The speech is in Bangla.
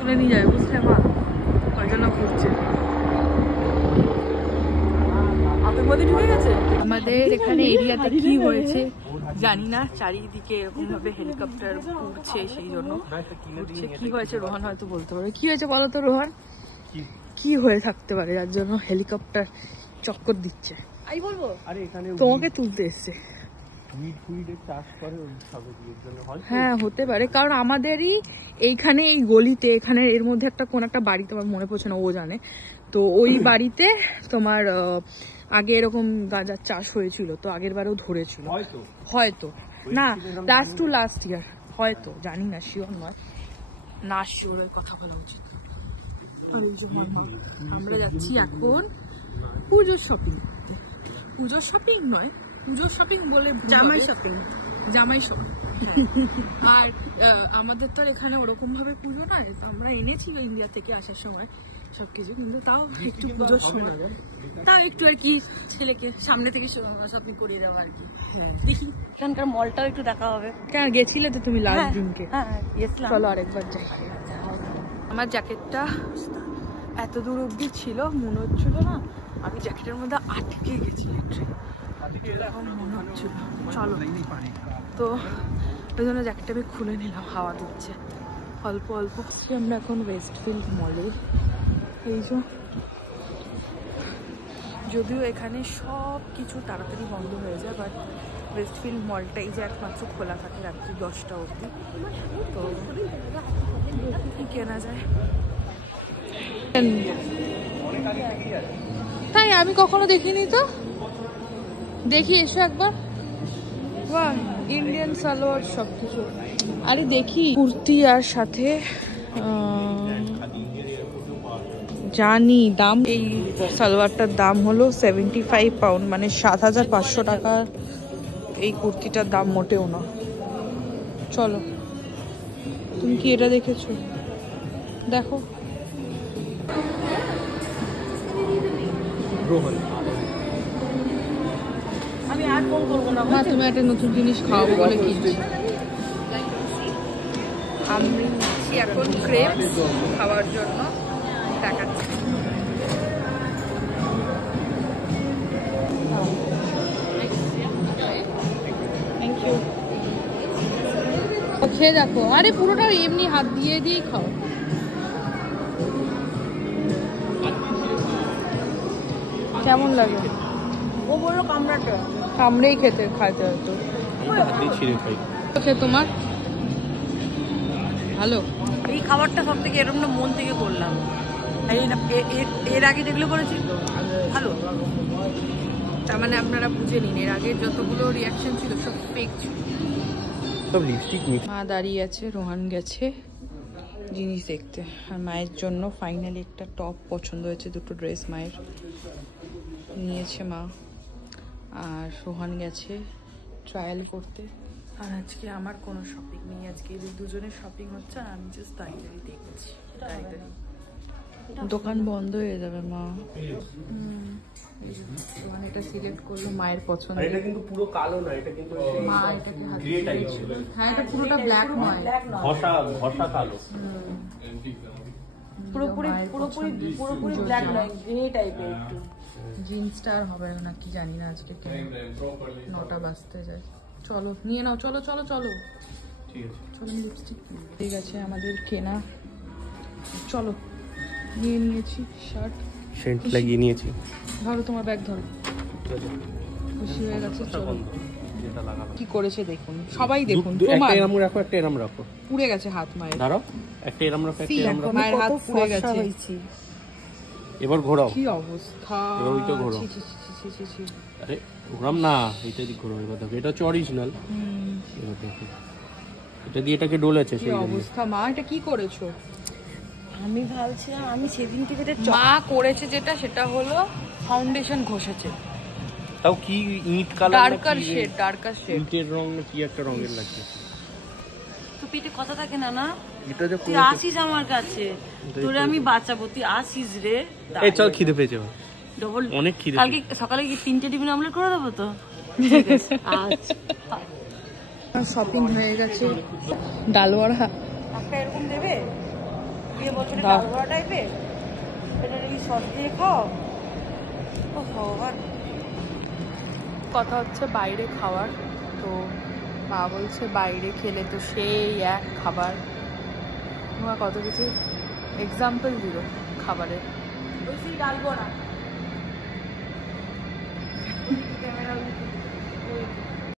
তুলে নিয়ে যাবে, বুঝলে মা, ওই জন্য ঘুরছে। আমাদের এখানে এরিয়াতে কি হয়েছে জানি না, চারিদিকে এরকম ভাবে হেলিকপ্টার উড়ছে, সেই জন্য উঠছে। কি হয়েছে রোহান হয়তো বলতে পারবে। কি হয়েছে বলো তো রোহান, কি হয়ে থাকতে পারে যার জন্য হেলিকপ্টার চক্কর দিচ্ছে? আমি বলবো, তোমাকে তুলতে এসছে। হ্যাঁ হতে পারে, কারণ আমাদেরই এইখানে এই গলিতে, এখানে এর মধ্যে একটা কোন একটা বাড়ি, তোমার মনে পড়ছে না, ও জানে। তো ওই বাড়িতে তোমার আগে এরকম গাঁজার চাষ হয়েছিল, তো আগের বারেও ধরেছিল হয়তো, না লাস্ট টু লাস্ট ইয়ার হয়তো, জানি না, শিওর নয়, না শিওরের কথা বলা উচিত। আমরা যাচ্ছি এখন পুজোর শপিং। পুজোর শপিং নয়, পুজোর শপিং বলে জামাই শপিং, জামাই শপিং। আর আমাদের তো এখানে ওরকম ভাবে পুজো নয়, আমরা এনেছি ইন্ডিয়া থেকে আসার সময় সবকিছু, কিন্তু তাও একটু পুজোর সময় তাও একটু আর কি ছেলেকে সামনে থেকে শপিং করিয়ে দেওয়া আর কি। হ্যাঁ দেখি এখানকার মলটাও একটু দেখা হবে। কেন গেছিলে তো তুমি লাস্ট দিনকে? চলো আরেকবার যাই। আমার জ্যাকেটটা এত দূর অব্দি ছিল, মনে হচ্ছিল না আমি জ্যাকেটের মধ্যে আটকে গেছি, মনে হচ্ছিল। চলো, তো ওই জন্য জ্যাকেটটা আমি খুলে নিলাম, হাওয়া দিচ্ছে অল্প অল্প। আমরা এখন ওয়েস্টফিল্ড মলে। এই যে যদিও এখানে সব কিছু তাড়াতাড়ি বন্ধ হয়ে যায়, বাট ওয়েস্টফিল্ড মলটাই যে একমাত্র খোলা থাকে রাত্রি 10টা অবধি। তো কি কেনা যায় তাই আমি কখনো দেখিনি, তো দেখি এসো একবার। বাহ, ইন্ডিয়ান সালোয়ার সবকিছু। আরে দেখি কুর্তি, আর সাথে জানি দাম, এই সালোয়ারটার দাম হলো 75 পাউন্ড, মানে 7500 টাকা। এই কুর্তিটার দাম মোটেও না। চলো, তুমি কি এটা দেখেছো? দেখো, আমি আর ফোন করবো না, তুমি একটা নতুন জিনিস খাওয়াবো বলে কিনছি। আমি নিচ্ছি এখন ক্রেপস খাওয়ার জন্য, দেখাচ্ছি। Thank you. খেয়ে দেখো। আরে পুরোটা এমনি হাত দিয়ে দিয়েই খাও। কেমন লাগে? ও বললো কামড়াটা, কামড়েই খাইতে হতো। তোমার ভালো এই খাবারটা, সব থেকে এরকম না মন থেকে করলাম। এর আগে যেগুলো করেছি ভালো, তার মানে আপনারা বুঝে নিন, এর আগে যতগুলো রিয়াকশন ছিল সব ফেক ছিল। মা দাঁড়িয়ে আছে, রোহান গেছে জিনিস দেখতে, আর মায়ের জন্য ফাইনালি একটা টপ পছন্দ হয়েছে, দুটো ড্রেস মায়ের নিয়েছে মা, আর রোহান গেছে ট্রায়াল করতে। আর আজকে আমার কোনো শপিং নেই, আজকে এদের দুজনের শপিং হচ্ছে, আর আমি জাস্ট দাঁড়িয়ে দেখছি। দোকান বন্ধ হয়ে যাবে মা। রোহান এটা সিলেক্ট করলো মায়ের পছন্দ। এটা কিন্তু পুরো কালো না, এটা কিন্তু মা এটাকে গ্রে টাইপের। হ্যাঁ এটা পুরোটা ব্ল্যাক নয়, ঘষা কালো, পুরোপুরি ব্ল্যাক নয়, গ্রে টাইপের একটু। জিন্সটা আর হবে না কি জানি না, আজকে 9টা বাজতে যায়। চলো নিয়ে নাও, চলো চলো চলো, ঠিক আছে চলো। লিপস্টিক ঠিক আছে আমাদের কেনা, চলো নিয়ে নিয়েছি। শার্ট সেন্ট লাগিয়ে নিয়েছি, ধরো তোমার ব্যাগ ধরো। খুশি হয়ে গেছে, চলো। কি করেছে দেখুন, সবাই দেখুন। একটা এরম রাখো, একটা এরম রাখো, পুড়ে গেছে হাত মায়ের। ধরো একটা এরম রাখো, একটা এরম রাখো, মায়ের হাত পুড়ে গেছে। এবার ঘোরাও, কি অবস্থা, এবার ওইটা ঘোরাও। আরে ঘোরাম না, এটা দিক ঘোরাও। এবার দেখো, এটা হচ্ছে অরিজিনাল। এবার দেখো, এটা দিয়ে এটাকে ডলেছে। সেই অবস্থা মা, এটা কি করেছো? আমি ভাবছি আমি সেদিন থেকে মা করেছে যেটা, সেটা হলো ফাউন্ডেশন ঘষেছে। তাও কি ইট colour, darker shade, darker shade, ইটের রং কি একটা রঙের লাগছে। তো পেটে কথা থাকে না, না এটা যে তুই আসিস আমার কাছে, তোরে আমি বাঁচাবো, তুই আসিস রে। এই চল, খিদে পেয়েছে ডবল, অনেক খিদে। কালকে সকালে কি 3টে টিফিন অমলেট করে দেবো তো? ঠিক আছে, আচ্ছা। শপিং হয়ে গেছে। ডালওয়াড়া একটা এরকম দেবে, দিয়ে বলবে এটা ডাল বড়া টাইপের, এটা নাকি সস দিয়ে খাও। ও ভগবান। কথা হচ্ছে বাইরে খাওয়ার, তো মা বলছে বাইরে খেলে তো সেই এক খাবার, মা কত কিছু এক্সাম্পল দিল খাবারের। বলছি ডাল বড়া।